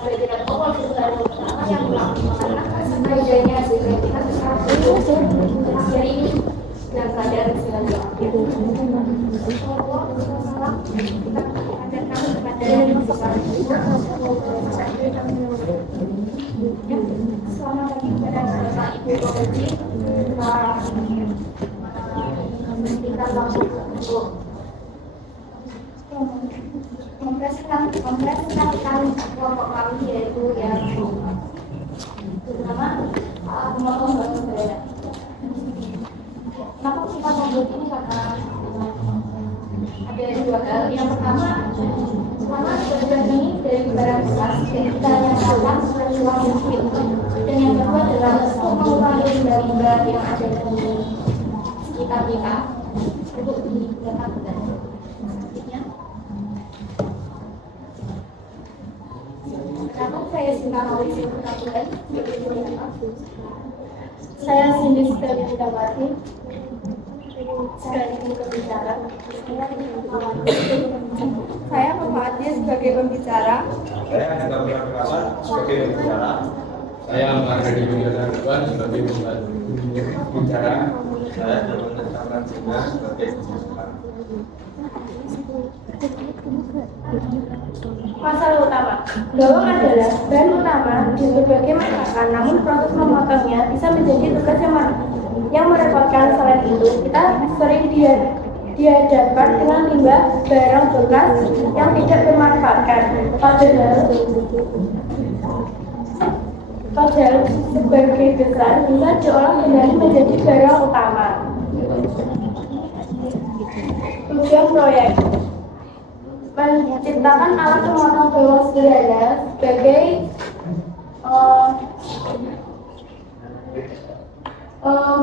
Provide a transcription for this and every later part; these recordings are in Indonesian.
bagian awal sebenarnya pertama yang melakukan kerjanya juga kita hari ini dan keadaan segala itu Allah salam kita ajarkan kepada yang besar selamat pagi kepada bapak ibu Roji kita langsung untuk mempresentasikan kelompok kami yaitu yang terutama pemotong batu bara. Kenapa kita membuat ini karena ada dua hal. Yang pertama, selama bahan ini dari barang bekas dan kita nyatakan sesuai mungkin. Dan yang kedua adalah untuk mengurangi limbah-limbah yang ada di sekitar kita untuk digunakan kembali. Saya Sinta Maulisi Putabulan. Saya Cindy Sekali Putawati. Sekali pembicara. Saya Muhammad sebagai pembicara. Saya Hendra Prakasa sebagai pembicara. Saya Marhadi Budiarwan sebagai pembicara. Saya Darmawan Samran Sina sebagai pembicara. Masalah utama, bawang adalah bahan utama di berbagai masakan, namun proses memotongnya bisa menjadi tugas yang merepotkan. Selain itu, kita sering dihadapkan dengan limbah barang bekas yang tidak dimanfaatkan. Padahal sebagai besar bisa diolah kembali menjadi barang utama. Tujuan proyek menciptakan alat pemotong bawang sederhana sebagai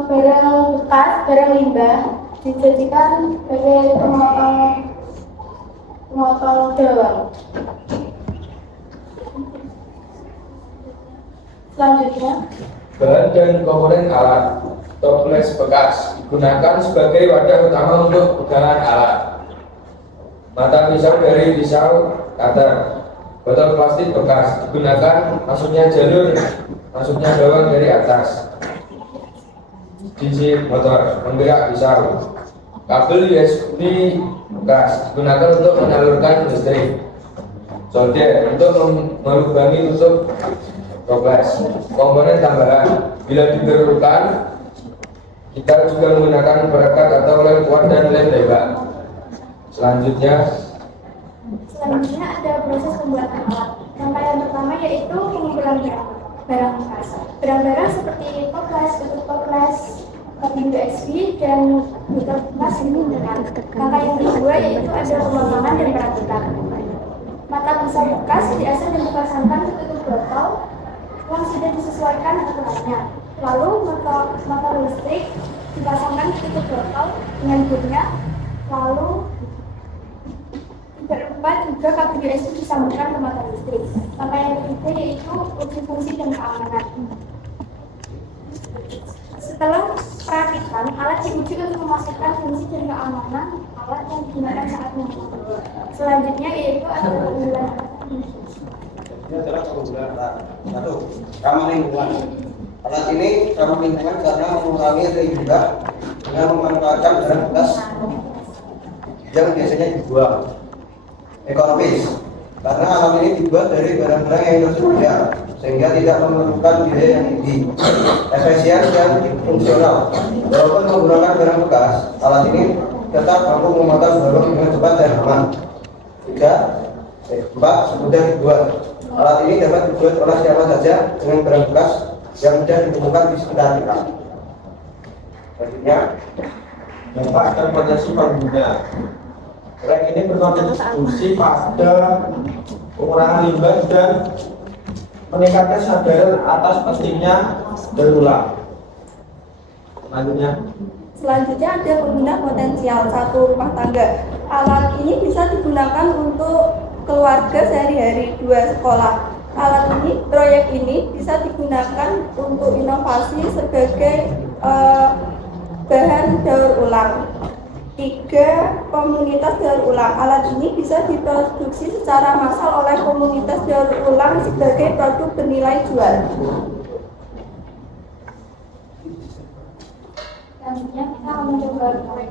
barang bekas, barang limbah dijadikan sebagai pemotong bawang. Selanjutnya, Bahan dan komponen alat. Toples bekas digunakan sebagai wadah utama untuk pegangan alat. Mata pisau dari pisau cutter. Botol plastik bekas digunakan masuknya jalur masuknya bawang dari atas. Kunci motor penggerak pisau. Kabel USB bekas digunakan untuk menyalurkan listrik. Solder untuk melubangi tutup toples. Komponen tambahan bila diperlukan kita juga menggunakan perekat atau lem kuat dan lem tembak. Selanjutnya ada proses pembuatan alat. Rangkaian pertama yaitu pengumpulan barang bekas. Barang-barang seperti toples, tutup toples, kabin USB dan botol bekas ini menggunakan. Rangkaian kedua yaitu ada pemotongan dan perakitan. Mata pisau bekas diasah dan dipasangkan ke tutup botol yang sudah disesuaikan ukurannya. Lalu mata listrik dipasangkan ke tutup botol dengan burnya. Lalu keempat juga kabel USB disambungkan ke mata listrik. Rangkaian ketiga yaitu uji fungsi dan keamanan. Setelah perakitan, alat diuji untuk memastikan fungsi dan keamanan alat yang digunakan saat memotong. Selanjutnya yaitu ada penggunaan. Ini adalah penggunaan alat. Satu, ramah lingkungan. Alat ini ramah lingkungan karena mengurangi limbah dengan memanfaatkan barang bekas yang biasanya dibuang. Ekonomis, karena alat ini dibuat dari barang-barang yang tersedia sehingga tidak memerlukan biaya yang tinggi. Efisien dan fungsional, walaupun menggunakan barang bekas, alat ini tetap mampu memotong bawang dengan cepat dan aman. 4. Mudah dibuat. Alat ini dapat dibuat oleh siapa saja dengan barang bekas yang mudah ditemukan di sekitar kita. Selanjutnya, dampak dan potensi pengguna. Proyek ini berkontribusi pada pengurangan limbah dan meningkatkan kesadaran atas pentingnya berulang. Selanjutnya ada pengguna potensial. 1. Rumah tangga. Alat ini bisa digunakan untuk keluarga sehari-hari. 2. Sekolah. Proyek ini bisa digunakan untuk inovasi sebagai bahan daur ulang. 3. Komunitas daur ulang. Alat ini bisa diproduksi secara massal oleh komunitas daur ulang sebagai produk bernilai jual. Selanjutnya kita akan mencoba proyek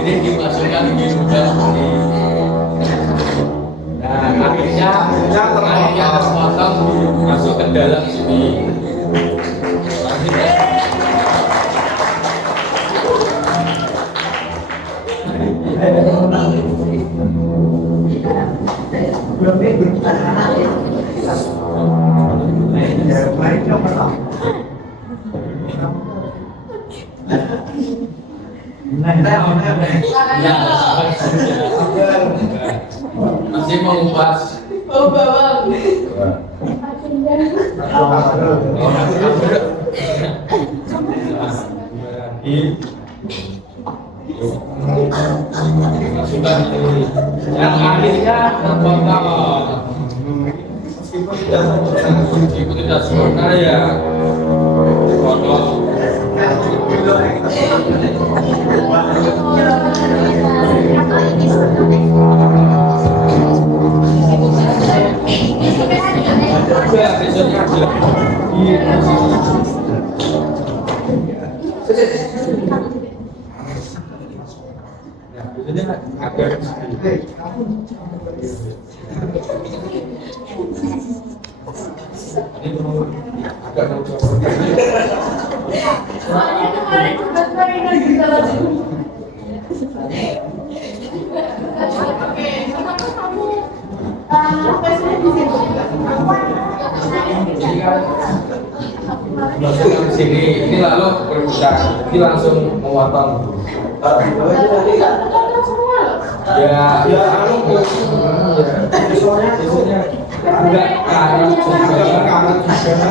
Ini dimasukkan di juga. Nah, akhirnya terpotong masuk ke dalam sini. Masih mengupas. Oh, bawang. Yang akhirnya terpotong. Meskipun tidak sempurna ya potong. Ya, besoknya aja. Biasanya agak ini mau agak mau coba. Soalnya kemarin juga mainan juga lagi. Oke, kenapa kamu pasnya di situ? Masukkan ke sini, ini lalu berputar, ini langsung memotong. Ya, biasanya agak karat juga.